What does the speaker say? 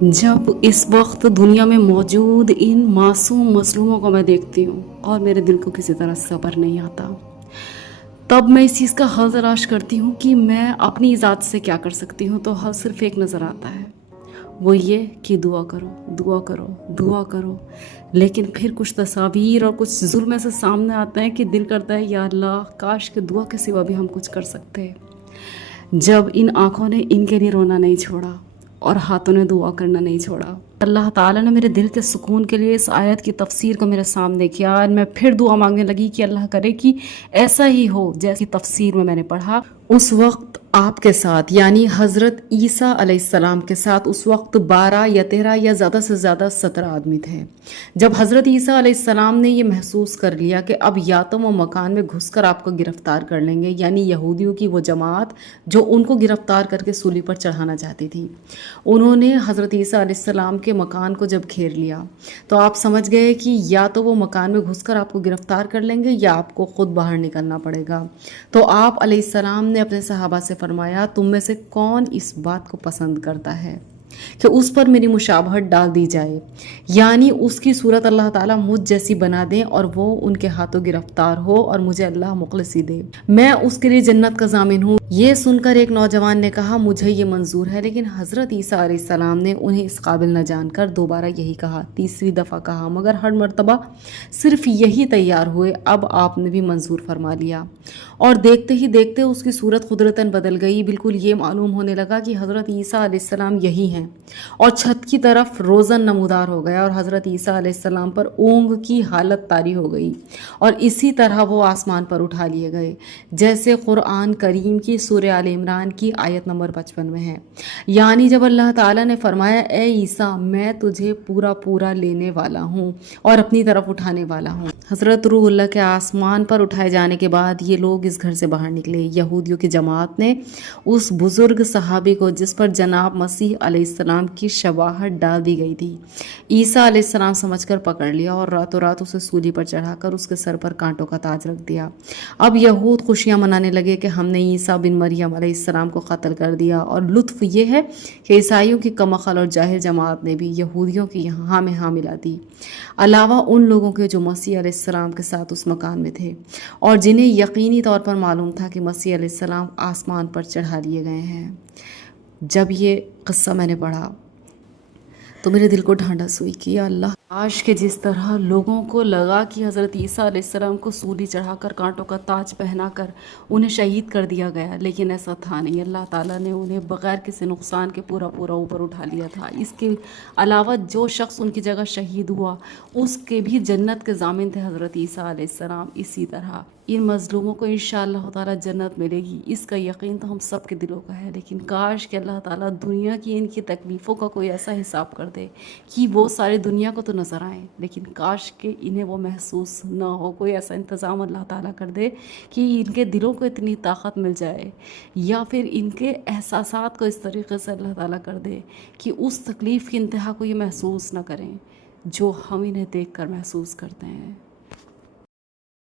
जब इस वक्त दुनिया में मौजूद इन मासूम मज़लूमों को मैं देखती हूँ और मेरे दिल को किसी तरह सब्र नहीं आता, तब मैं इस चीज़ का हल तलाश करती हूँ कि मैं अपनी ज़ात से क्या कर सकती हूँ। तो हल सिर्फ एक नज़र आता है, वो ये कि दुआ करो, दुआ करो, दुआ करो। लेकिन फिर कुछ तस्वीर और कुछ जुल्म ऐसे सामने आते हैं कि दिल करता है या अल्लाह, काश के दुआ के सिवा भी हम कुछ कर सकते। जब इन आँखों ने इनके लिए रोना नहीं छोड़ा और हाथों ने दुआ करना नहीं छोड़ा, अल्लाह ताला ने मेरे दिल के सुकून के लिए इस आयत की तफसीर को मेरे सामने किया और मैं फिर दुआ मांगने लगी कि अल्लाह करे कि ऐसा ही हो जैसी तफसीर में मैंने पढ़ा। उस वक्त आपके साथ यानी हज़रत ईसा अलैहिस्सलाम के साथ उस वक्त 12 या 13 या ज़्यादा से ज़्यादा 17 आदमी थे। जब हज़रत ईसा अलैहिस्सलाम ने ये महसूस कर लिया कि अब या तो वो मकान में घुसकर आपको गिरफ्तार कर लेंगे, यानी यहूदियों की वो जमात जो उनको गिरफ्तार करके सूली पर चढ़ाना चाहती थी, उन्होंने हज़रत ईसा अलैहिस्सलाम के मकान को जब घेर लिया तो आप समझ गए कि या तो वो मकान में घुसकर आपको गिरफ्तार कर लेंगे या आपको ख़ुद बाहर निकलना पड़ेगा। तो आप अलैहिस्सलाम ने अपने सहाबा से फरमाया, तुम में से कौन इस बात को पसंद करता है कि उस पर मेरी मुशाबहत डाल दी जाए, यानी उसकी सूरत अल्लाह ताला मुझ जैसी बना दें और वो उनके हाथों गिरफ्तार हो और मुझे अल्लाह मुखलिसी दे, मैं उसके लिए जन्नत का जामिन हूँ। ये सुनकर एक नौजवान ने कहा, मुझे ये मंजूर है। लेकिन हज़रत ईसा अलैहिस्सलाम ने उन्हें इस काबिल न जानकर दोबारा यही कहा, तीसरी दफ़ा कहा, मगर हर मर्तबा सिर्फ यही तैयार हुए। अब आपने भी मंजूर फरमा लिया और देखते ही देखते उसकी सूरत कुदरतन बदल गई। बिल्कुल ये मालूम होने लगा कि हज़रत ईसा अलैहिस्सलाम यही हैं और छत की तरफ रोज़न नमूदार हो गया और हज़रत ईसा अलैहिस्सलाम पर ऊँग की हालत तारी हो गई और इसी तरह वो आसमान पर उठा लिए गए, जैसे कुरान करीम की सूरह आल इमरान की आयत नंबर 55 में है। यानी जब अल्लाह ताला ने फरमाया, ए ईसा, मैं तुझे पूरा पूरा लेने वाला हूँ और अपनी तरफ उठाने वाला हूँ। हज़रत रूहुल्लाह के आसमान पर उठाए जाने के बाद ये लोग इस घर से बाहर निकले। यहूदियों की जमात ने उस बुज़ुर्ग सहाबी को जिस पर जनाब मसीह अलैहिस्सलाम की शबाहत डाल दी गई थी, ईसा अलैहिस्सलाम समझकर पकड़ लिया और रातों रात उसे सूली पर चढ़ाकर उसके सर पर कांटों का ताज रख दिया। अब यहूद खुशियां मनाने लगे कि हमने ईसा बिन मरियम अलैहिस्सलाम को कत्ल कर दिया। और लुत्फ ये है कि ईसाइयों की कमअक्ल और जाहिल जमात ने भी यहूदियों की यहाँ में हाँ मिला दी, अलावा उन लोगों के जो मसीह अलैहिस्सलाम के साथ उस मकान में थे और जिन्हें यकीनी तौर पर मालूम था कि मसीह अलैहिस्सलाम आसमान पर चढ़ा लिए गए हैं। जब ये क़स्सा मैंने पढ़ा तो मेरे दिल को ढांढस हुई कि या अल्लाह, आज के जिस तरह लोगों को लगा कि हज़रत ईसा अलैहिस्सलाम को सूली चढ़ाकर कांटों का ताज पहनाकर उन्हें शहीद कर दिया गया, लेकिन ऐसा था नहीं। अल्लाह ताला ने उन्हें बग़ैर किसी नुकसान के पूरा पूरा ऊपर उठा लिया था। इसके अलावा जो शख्स उनकी जगह शहीद हुआ उसके भी जन्नत के ज़ामिन थे हज़रत ईसा अलैहिस्सलाम। इसी तरह इन मज़लूमों को इंशाअल्लाह ताला जन्नत मिलेगी, इसका यकीन तो हम सब के दिलों का है। लेकिन काश कि अल्लाह ताला दुनिया की इनकी तकलीफ़ों का कोई ऐसा हिसाब कर दे कि वो सारी दुनिया को तो नज़र आए, लेकिन काश कि इन्हें वो महसूस ना हो। कोई ऐसा इंतज़ाम अल्लाह ताला कर दे कि इनके दिलों को इतनी ताकत मिल जाए, या फिर इनके एहसासात को इस तरीके से अल्लाह ताला कर दे कि उस तकलीफ़ की इंतहा को ये महसूस ना करें जो हम इन्हें देख कर महसूस करते हैं।